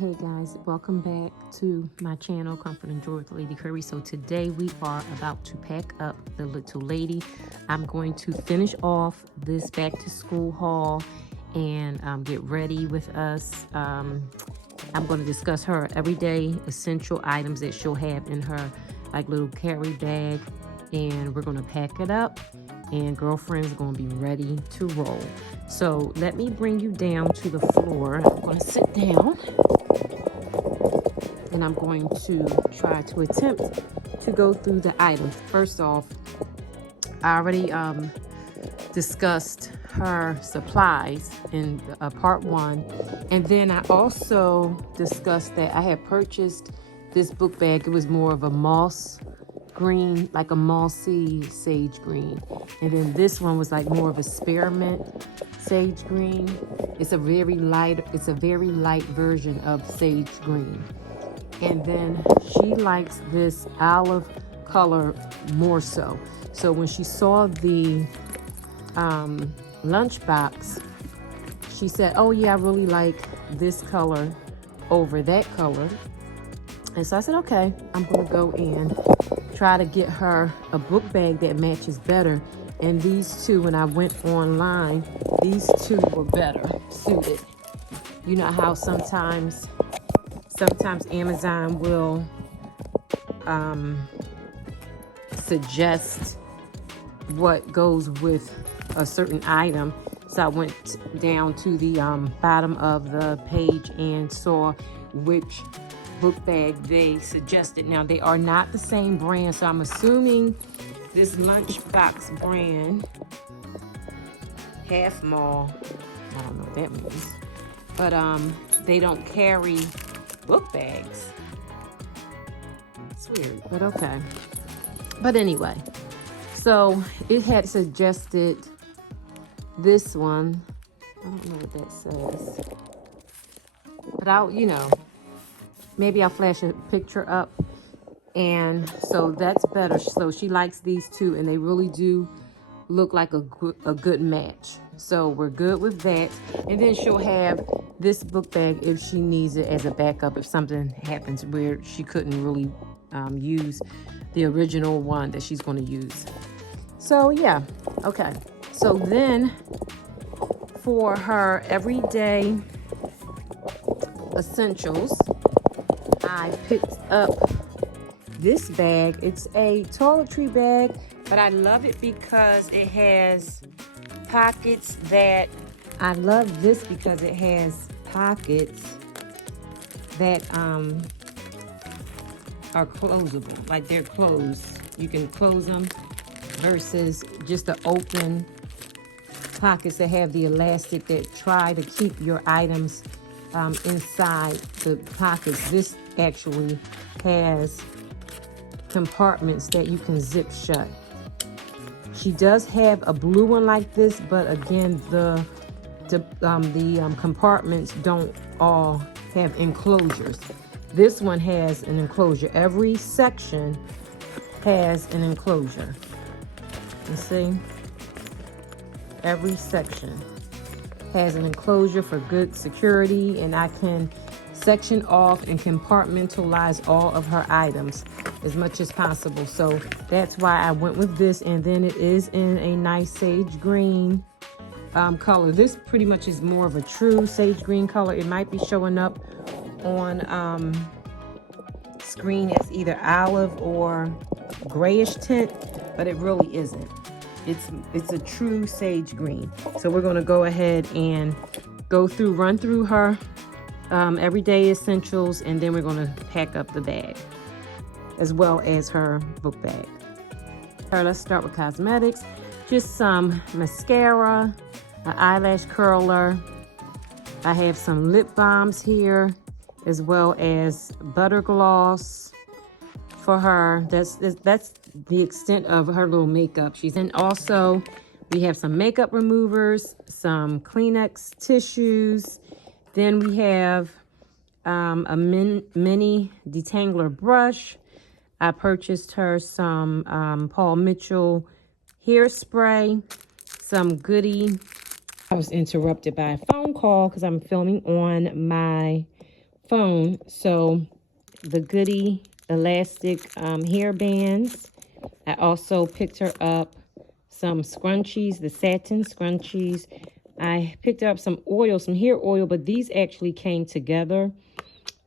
Hey guys, welcome back to my channel, Comfort and Joy with Lady Curry. So today we are about to pack up the little lady. I'm going to finish off this back to school haul and get ready with us. I'm going to discuss her everyday essential items that she'll have in her like little carry bag, and we're going to pack it up, and girlfriend's going to be ready to roll. So let me bring you down to the floor. I'm going to sit down and I'm going to try to attempt to go through the items. First off, I already discussed her supplies in part one, and then I also discussed that I had purchased this book bag. It was more of a moss green, like a mossy sage green, and then this one was like more of a spearmint sage green. It's a very light version of sage green. And then she likes this olive color more so. So when she saw the lunchbox, she said, oh yeah, I really like this color over that color. And so I said, okay, I'm gonna go and try to get her a book bag that matches better. And these two, when I went online, these two were better suited. You know how sometimes Amazon will suggest what goes with a certain item. So I went down to the bottom of the page and saw which book bag they suggested. Now they are not the same brand, so I'm assuming this Lunchbox brand, Half Mall, I don't know what that means, but they don't carry book bags. It's weird, but okay. But anyway, so it had suggested this one. I don't know what that says, but maybe I'll flash a picture up. And so that's better. So she likes these two, and they really do look like a good match. So we're good with that. And then she'll have this book bag if she needs it as a backup if something happens where she couldn't really use the original one that she's going to use. So yeah, okay. So then for her everyday essentials, I picked up this bag. It's a toiletry bag, but I love it because it has pockets that are closable, like they're closed. You can close them versus just the open pockets that have the elastic that try to keep your items inside the pockets. This actually has compartments that you can zip shut. She does have a blue one like this, but again, the compartments don't all have enclosures. This one has an enclosure. Every section has an enclosure. You see? Every section has an enclosure for good security, and I can section off and compartmentalize all of her items as much as possible. So that's why I went with this, and then it is in a nice sage green color. This pretty much is more of a true sage green color. It might be showing up on screen as either olive or grayish tint, but it really isn't. It's a true sage green. So we're going to go ahead and run through her everyday essentials, and then we're going to pack up the bag as well as her book bag. All right, let's start with cosmetics. Just some mascara, an eyelash curler. I have some lip balms here, as well as butter gloss for her. That's the extent of her little makeup. And also we have some makeup removers, some Kleenex tissues. Then we have a mini detangler brush. I purchased her some Paul Mitchell hairspray, some Goody. I was interrupted by a phone call because I'm filming on my phone. So the Goody elastic hair bands. I also picked her up some scrunchies, the satin scrunchies. I picked up some oil, some hair oil, but these actually came together.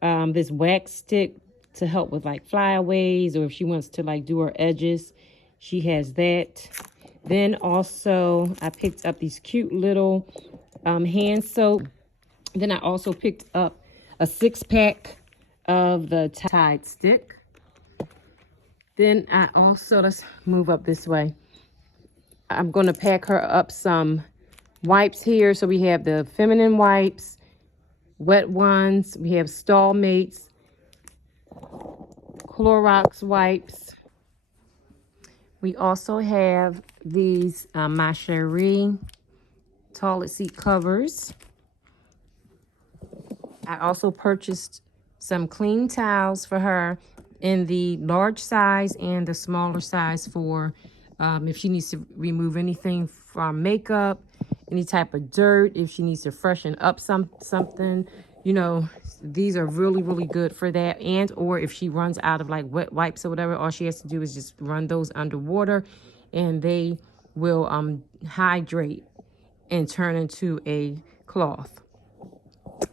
This wax stick to help with like flyaways, or if she wants to like do her edges, she has that. Then also I picked up these cute little hand soap. Then I also picked up a 6-pack of the Tide stick. Then I also, let's move up this way. I'm going to pack her up some wipes here. So we have the feminine wipes, wet ones. We have Stallmates, Clorox wipes. We also have these Ma Cherie toilet seat covers. I also purchased some clean towels for her in the large size and the smaller size for if she needs to remove anything from makeup, any type of dirt, if she needs to freshen up something, you know, these are really, really good for that. And or if she runs out of like wet wipes or whatever, all she has to do is just run those underwater and they will hydrate and turn into a cloth.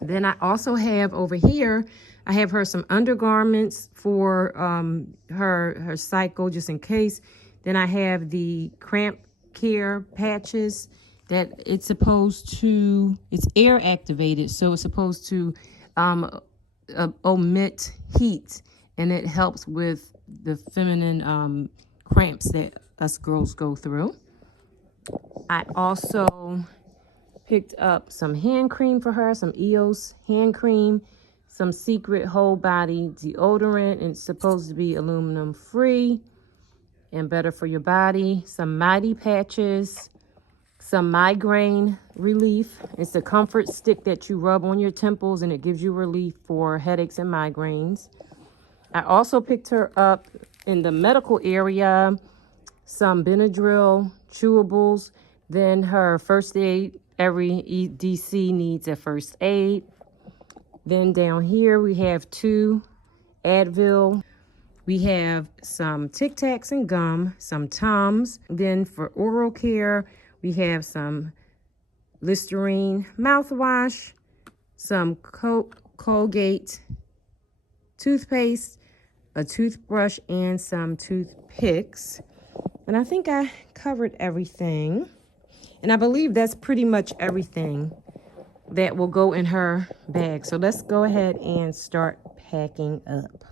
Then I also have over here, I have her some undergarments for her cycle, just in case. Then I have the cramp care patches that it's air activated, so it's supposed to omit heat, and it helps with the feminine cramps that us girls go through. I also picked up some hand cream for her, some EOS hand cream, some Secret whole body deodorant, and it's supposed to be aluminum free and better for your body. Some Mighty patches, some migraine relief. It's a comfort stick that you rub on your temples and it gives you relief for headaches and migraines. I also picked her up in the medical area, some Benadryl chewables, then her first aid. Every EDC needs a first aid. Then down here we have 2 Advil. We have some Tic Tacs and gum, some Tums. Then for oral care, we have some Listerine mouthwash, some Colgate toothpaste, a toothbrush, and some toothpicks. And I think I covered everything. And I believe that's pretty much everything that will go in her bag. So let's go ahead and start packing up.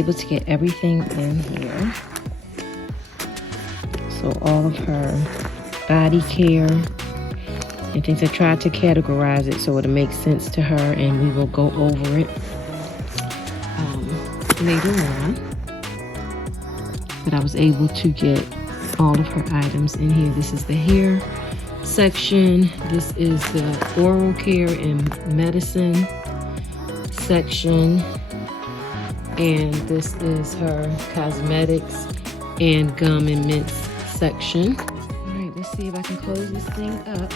able to get everything in here. So all of her body care and things. I tried to categorize it so it'll make sense to her, and we will go over it later on. But I was able to get all of her items in here. This is the hair section. This is the oral care and medicine section. And this is her cosmetics and gum and mints section. All right, let's see if I can close this thing up.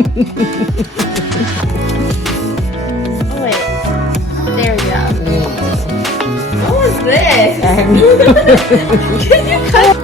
Oh, wait. There we go. What was this? Can you cut?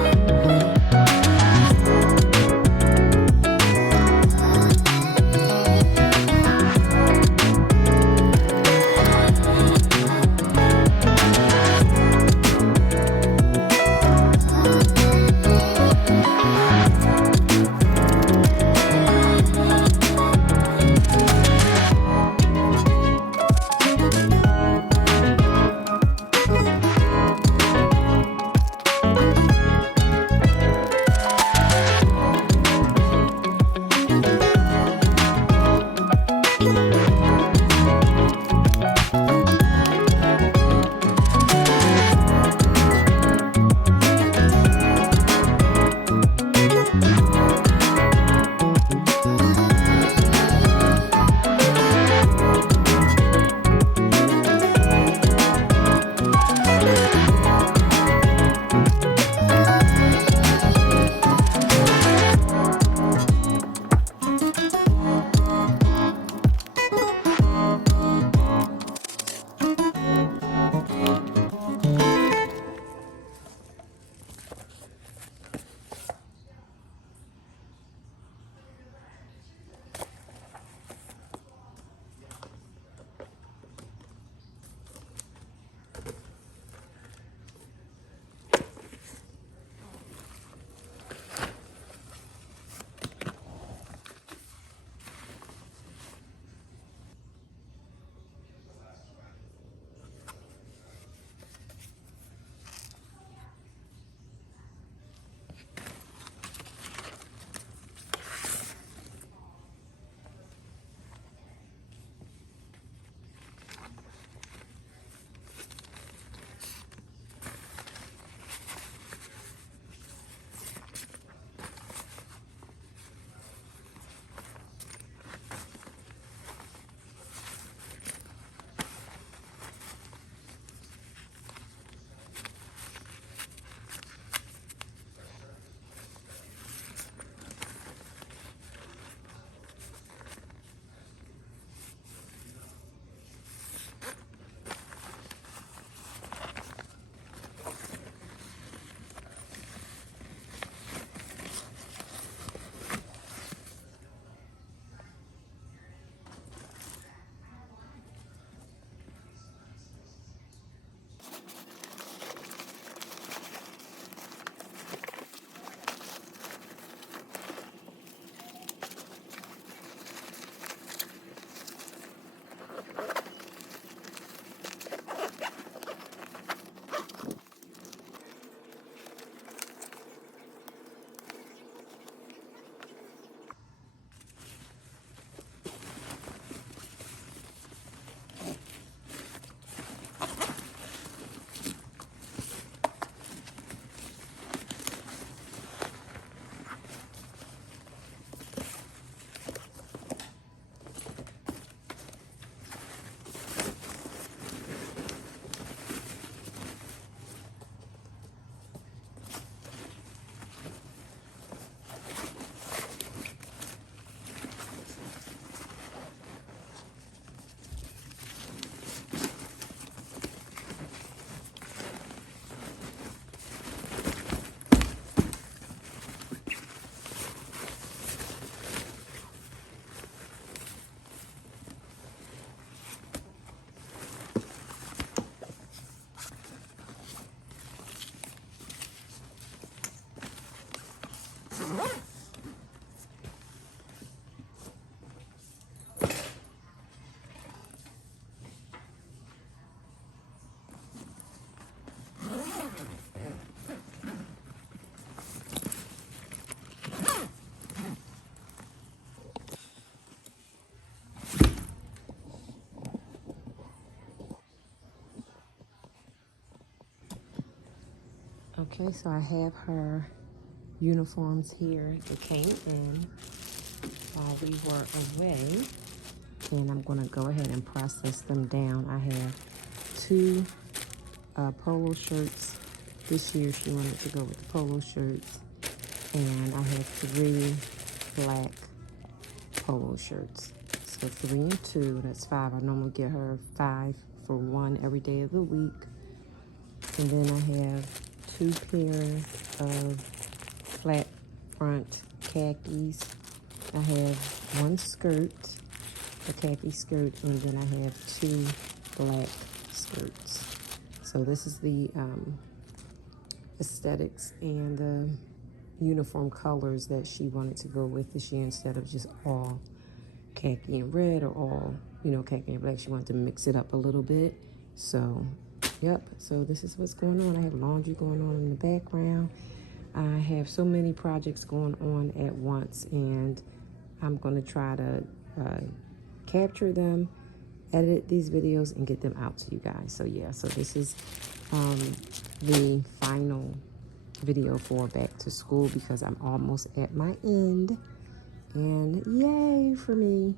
Okay, so I have her uniforms here. They came in while we were away. And I'm gonna go ahead and process them down. I have 2 polo shirts. This year she wanted to go with the polo shirts. And I have 3 black polo shirts. So 3 and 2, that's 5. I normally get her 5 for 1 every day of the week. And then I have 2 pair of flat front khakis. I have 1 skirt, a khaki skirt, and then I have 2 black skirts. So this is the aesthetics and the uniform colors that she wanted to go with this year instead of just all khaki and red or all, you know, khaki and black. She wanted to mix it up a little bit. So, yep. So this is what's going on. I have laundry going on in the background. I have so many projects going on at once, and I'm going to try to capture them, edit these videos, and get them out to you guys. So yeah, so this is the final video for back to school because I'm almost at my end, and yay for me.